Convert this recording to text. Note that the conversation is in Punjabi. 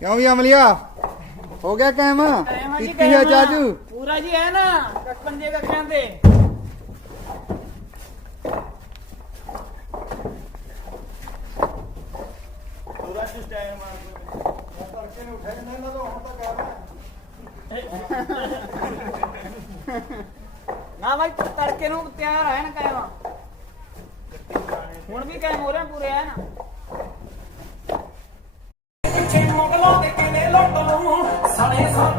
ਕਿਉਂ ਵੀ ਅਮਲੀਆ? ਹੋ ਗਿਆ ਕਾਇਮ? ਜੀ ਕੀਤੀ ਹੈ। ਚਾਚੂ ਪੂਰਾ ਜੀ ਹੈ ਨਾ ਪੰਜੇ ਕੱਖਾਂ ਤੇ। ਪੂਰਾ ਜਿਸ ਟਾਈਮ ਆ? ਤੜਕੇ ਨੂੰ ਉੱਠਿਆ ਜਾਂਦਾ ਇਹਨਾਂ ਤੋਂ ਹੁਣ ਤਾਂ ਕਹਿ ਨਾ ਭਾਈ ਤੜਕੇ ਨੂੰ ਤਿਆਰ ਹੈ ਨਾ ਕਾਇਮ ਹੁਣ ਵੀ ਕਾਇਮ ਹੋ ਰਿਹਾ ਪੂਰੇ ਹੈ ਨਾ Amazon.